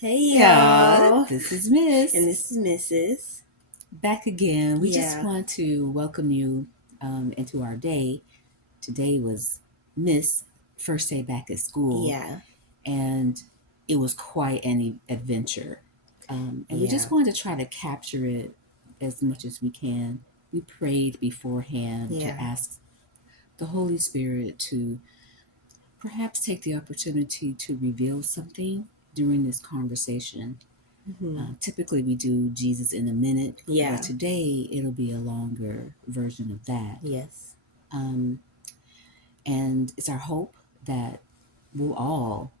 Hey Yeah, y'all. this is Miss. And this is Mrs. Back again. We just Yeah. want to welcome you into our day. Today was Miss' first day back at school, Yeah. and it was quite an adventure. And we Yeah. just wanted to try to capture it as much as we can. We prayed beforehand to Yeah. ask the Holy Spirit to perhaps take the opportunity to reveal something during this conversation. hmm Typically, we do Jesus in a minute, but Yeah. today it'll be a longer version of that. Yes. Um, and it's our hope that we'll all,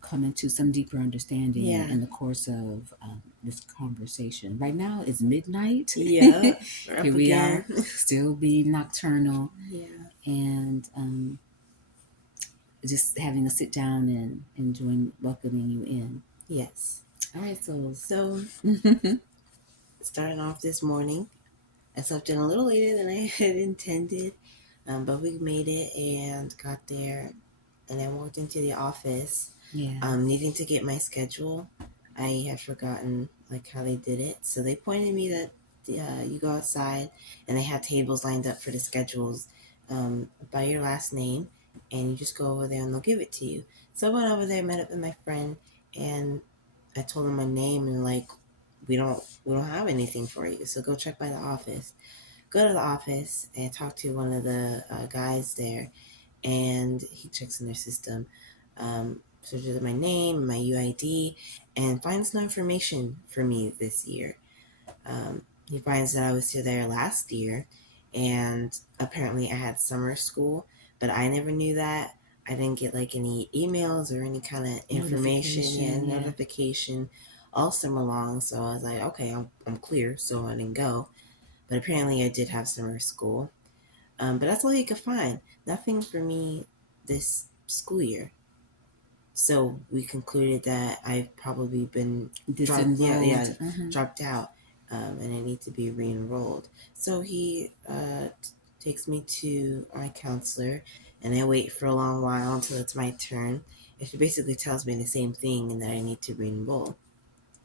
come into some deeper understanding Yeah. in the course of this conversation. Right now, it's midnight. Yeah. We're Here up we again. are, still being nocturnal, Yeah. and just having a sit down and enjoying welcoming you in. Yes. All right, so. So, starting off this morning, I slept in a little later than I had intended, but we made it and got there. And I walked into the office, Yeah. needing to get my schedule. I had forgotten like how they did it, so they pointed me that you go outside, and they had tables lined up for the schedules by your last name, and you just go over there and they'll give it to you. So I went over there, met up with my friend, and I told him my name and like we don't have anything for you, so go check by the office. Go to the office and talk to one of the guys there, and he checks in their system, searches my name, my UID, and finds no information for me this year. He finds that I was still there last year, and apparently I had summer school, but I never knew that. I didn't get like any emails or any kind of information, notification all summer long. So I was like, okay, I'm clear, so I didn't go. But apparently I did have summer school. But that's all you could find. Nothing for me this school year. So we concluded that I've probably been dropped. Disenrolled. Mm-hmm. Dropped out, and I need to be re-enrolled. So he takes me to my counselor, and I wait for a long while until it's my turn. And she basically tells me the same thing, and that I need to re-enroll.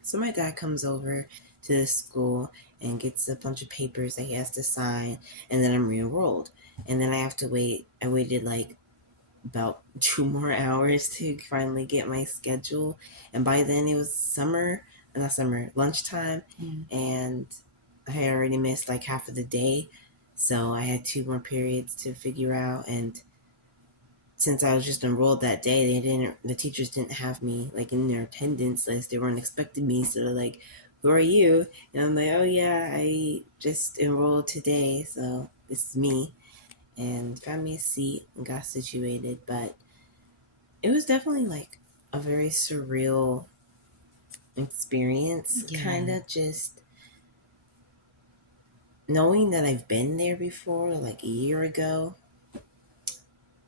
So my dad comes over to the school and gets a bunch of papers that he has to sign, and then I'm re-enrolled. And then I have to wait. I waited like about 2 more hours to finally get my schedule. And by then it was lunchtime, and I had already missed like half of the day. So I had 2 more periods to figure out. And since I was just enrolled that day, the teachers didn't have me like in their attendance list. They weren't expecting me. So they're like, who are you? And I'm like, oh yeah, I just enrolled today. So this is me. And found me a seat and got situated. But it was definitely like a very surreal experience, Yeah. kind of just knowing that I've been there before, like a year ago,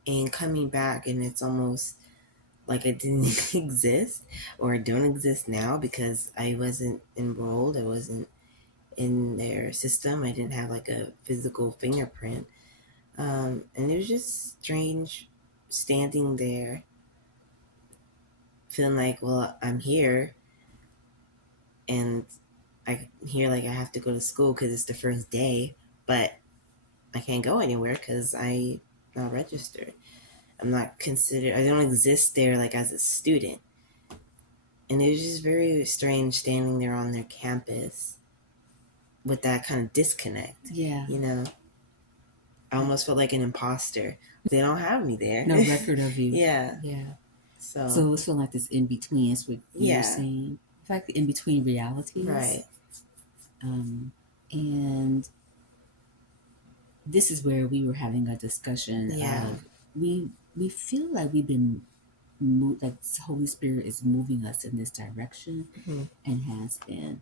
and coming back, and it's almost like I didn't exist or don't exist now because I wasn't enrolled. I wasn't in their system. I didn't have like a physical fingerprint. And it was just strange standing there, feeling like, well, I'm here, and I hear like I have to go to school because it's the first day, but I can't go anywhere because I'm not registered. I'm not considered. I don't exist there like as a student, and it was just very strange standing there on their campus with that kind of disconnect. Yeah. I almost felt like an imposter. They don't have me there. No record of you. Yeah. Yeah. So So it's feeling like this in between is what you were yeah. saying. In fact, in between realities. Right. And this is where we were having a discussion Yeah. of we feel like we've been like the Holy Spirit is moving us in this direction, hmm and has been,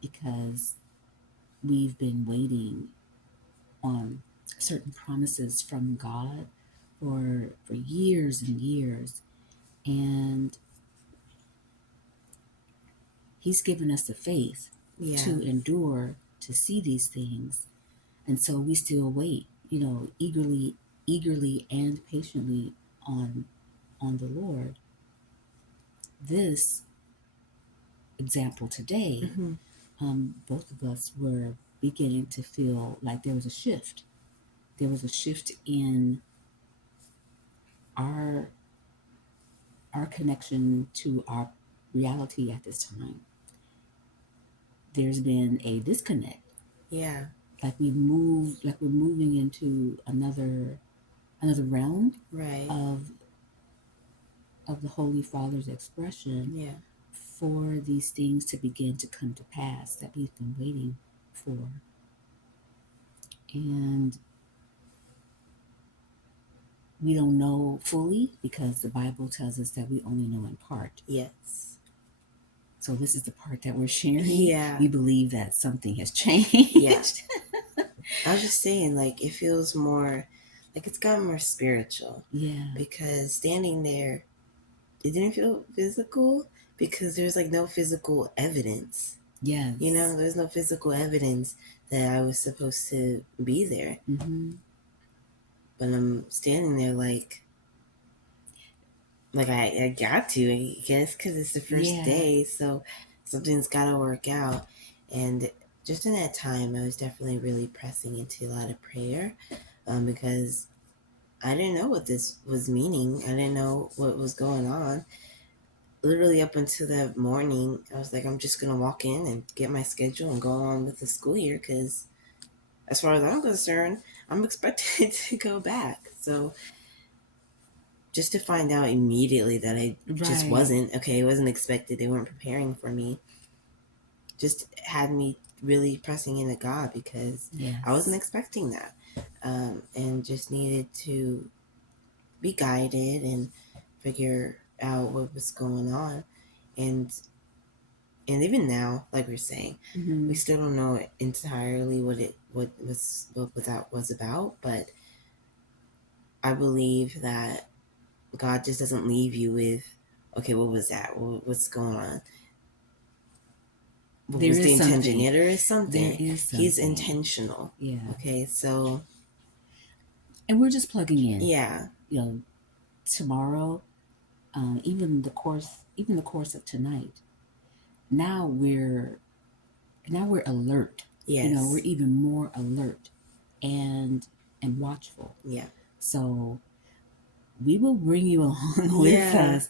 because we've been waiting on certain promises from God for years and years, and He's given us the faith Yeah. to endure to see these things, and so we still wait, eagerly and patiently on the Lord. this example today, Mm-hmm. both of us were beginning to feel like there was a shift. There was a shift in our our connection to our reality at this time. There's been a disconnect. Yeah. Like we're moving into another realm Right. of the Holy Father's expression Yeah. for these things to begin to come to pass that we've been waiting for. And we don't know fully because the Bible tells us that we only know in part. Yes. So this is the part that we're sharing. Yeah. We believe that something has changed. Yeah. I was just saying, like, it feels more like it's gotten more spiritual Yeah. because standing there, it didn't feel physical because there's like no physical evidence. Yes. You know, there's no physical evidence that I was supposed to be there. Mm-hmm. But I'm standing there like I got to, I guess, because it's the first day, so something's got to work out. And just in that time, I was definitely really pressing into a lot of prayer because I didn't know what this was meaning. I didn't know what was going on. Literally up until that morning, I was like, I'm just going to walk in and get my schedule and go on with the school year because as far as I'm concerned, I'm expected to go back. So just to find out immediately that I just wasn't, okay, it wasn't expected, they weren't preparing for me, just had me really pressing into God because I wasn't expecting that. And just needed to be guided and figure out what was going on. And even now, like we're saying, we still don't know entirely what that was about, but I believe that God just doesn't leave you with, okay, what was that? What's going on? What was the intention? Yeah, there is something. He's intentional. Yeah. Okay, so. And we're just plugging in. Yeah. You know, tomorrow, even the course of tonight. Now we're alert. Yes. You know, we're even more alert and watchful. Yeah. So we will bring you along with us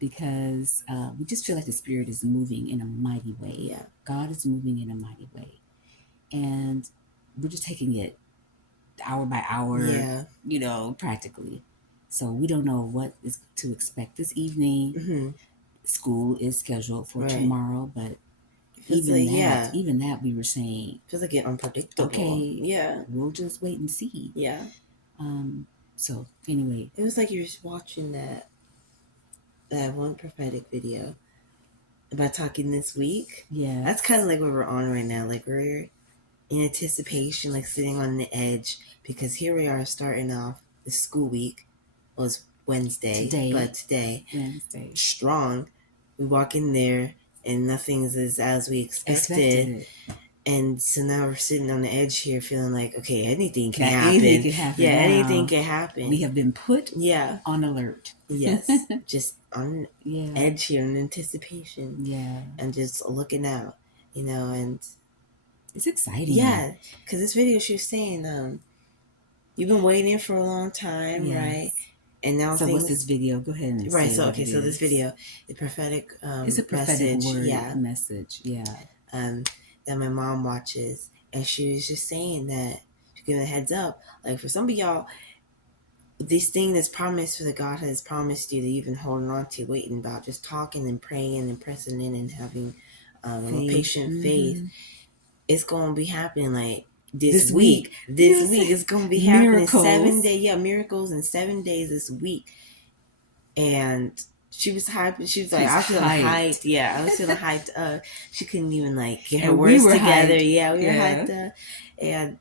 because we just feel like the Spirit is moving in a mighty way. Yeah. God is moving in a mighty way. And we're just taking it hour by hour, you know, practically. So we don't know what is to expect this evening. Mm-hmm. School is scheduled for tomorrow, but even that we were saying feels like it's unpredictable. Okay, yeah, we'll just wait and see. Yeah. So anyway, it was like you were watching that one prophetic video about talking this week. Yeah, that's kind of like what we're on right now. Like we're in anticipation, like sitting on the edge because here we are starting off the school week. Well, it's Wednesday, but today Wednesday strong. We walk in there and nothing's as we expected. And so now we're sitting on the edge here feeling like, okay, anything can happen. Anything can happen. Yeah, anything can happen. We have been put on alert. Yes. Just on edge here in anticipation. Yeah. And just looking out, you know, and it's exciting. Yeah. Because this video, she was saying, you've been waiting for a long time, right? And now so what's this video? Go ahead and say so. Okay, so this video, the prophetic it's a prophetic message, message, that my mom watches, and she was just saying that she's giving a heads up, like for some of y'all, this thing that's promised, that God has promised you that you've been holding on to, waiting about, just talking and praying and pressing in and having patient faith, it's going to be happening like this week. This week it's going to be happening 7 days. Yeah, miracles in 7 days this week. And she was hyped. She was like, I was feeling hyped. Yeah, I was feeling hyped. She couldn't even like get her words together. Hyped. Yeah, we were hyped. And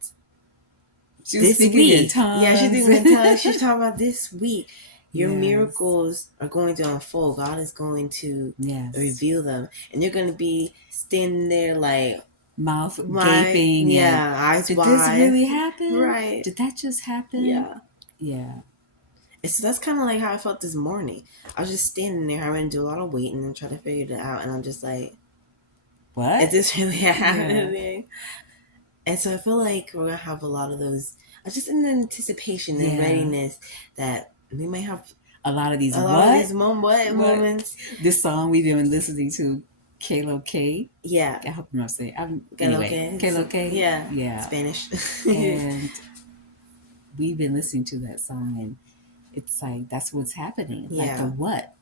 she was speaking in tongues. Yeah, she's speaking in tongues. She's talking about this week. Your miracles are going to unfold. God is going to reveal them. And you're going to be standing there like, mouth gaping. Yeah, eyes wide. Did this really happen? Right. Did that just happen? Yeah. Yeah. So that's kind of like how I felt this morning. I was just standing there, having to do a lot of waiting and trying to figure it out, and I'm just like, what is this really happening? And so I feel like we're gonna have a lot of those, just in anticipation and readiness that we may have a lot of these moments. This song we've been listening to, Kalo K. Yeah, I hope I'm not saying. Anyway, Kalo K. Yeah, Spanish. And we've been listening to that song, and it's like that's what's happening. Yeah. Like the what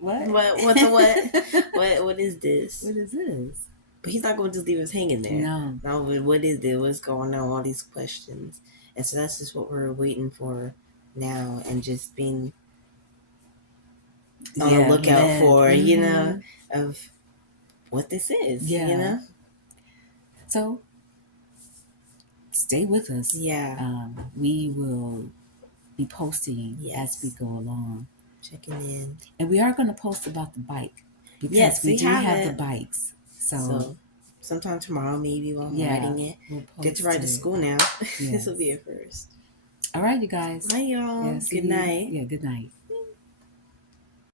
what is this? What is this? But he's not going to just leave us hanging there. No. Now, what is this? What's going on? All these questions. And so that's just what we're waiting for now, and just being on the lookout for, you know, of what this is, you know? So stay with us. Yeah. We will be posting as we go along. Checking in. And we are going to post about the bike. Because we do have the bikes. So sometime tomorrow, maybe, while I'm riding it. We'll get to ride to school now. This will be a first. All right, you guys. Bye, y'all. Good night. Yeah, good night.